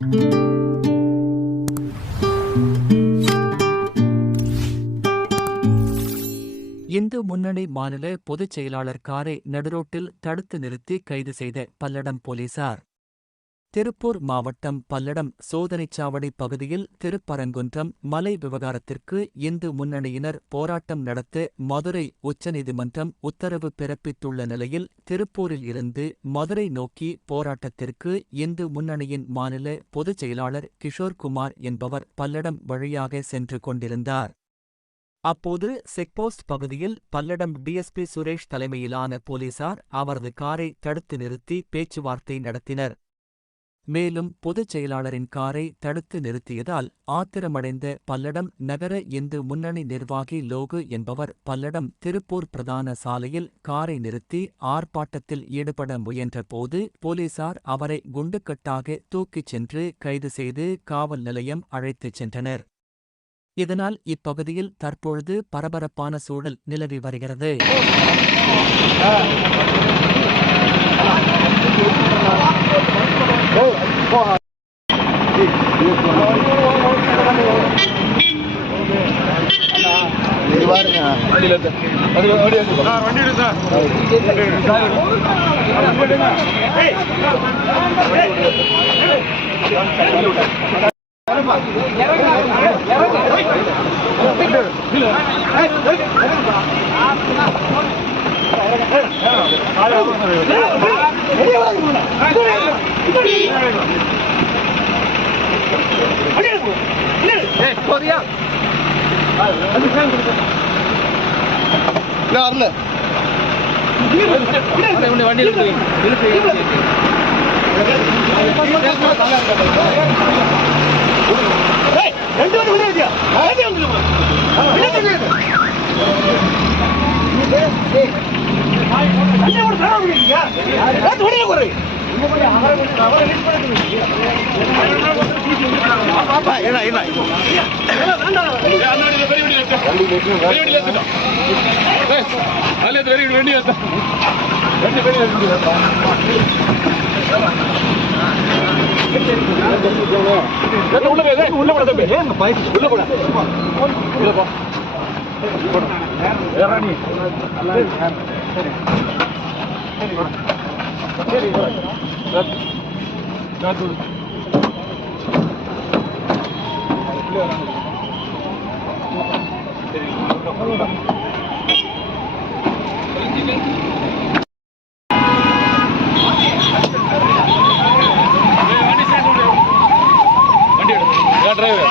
இந்து முன்னணி மாநில பொதுச் செயலாளர் காரை நடுரோட்டில் தடுத்து நிறுத்தி கைது செய்த பல்லடம் போலீசார். திருப்பூர் மாவட்டம் பல்லடம் சோதனைச்சாவடி பகுதியில் திருப்பரங்குன்றம் மலை விவகாரத்திற்கு இந்து முன்னணியினர் போராட்டம் நடத்த மதுரை உச்சநீதிமன்றம் உத்தரவு பிறப்பித்துள்ள நிலையில் திருப்பூரில் இருந்து மதுரை நோக்கி போராட்டத்திற்கு இந்து முன்னணியின் மாநில பொதுச் செயலாளர் கிஷோர்குமார் என்பவர் பல்லடம் வழியாக சென்று கொண்டிருந்தார். அப்போது செக்போஸ்ட் பகுதியில் பல்லடம் டிஎஸ்பி சுரேஷ் தலைமையிலான போலீசார் அவரது காரை தடுத்து நிறுத்தி பேச்சுவார்த்தை நடத்தினர். மேலும் பொதுச் செயலாளரின் காரை தடுத்து நிறுத்தியதால் ஆத்திரமடைந்த பல்லடம் நகர இந்து முன்னணி நிர்வாகி லோகு என்பவர் பல்லடம் திருப்பூர் பிரதான சாலையில் காரை நிறுத்தி ஆர்ப்பாட்டத்தில் ஈடுபட முயன்ற போது போலீசார் அவரை குண்டுக்கட்டாக தூக்கிச் சென்று கைது செய்து காவல் நிலையம் அழைத்துச் சென்றனர். இதனால் இப்பகுதியில் தற்பொழுது பரபரப்பான சூழல் நிலவி வருகிறது. டிரைவர்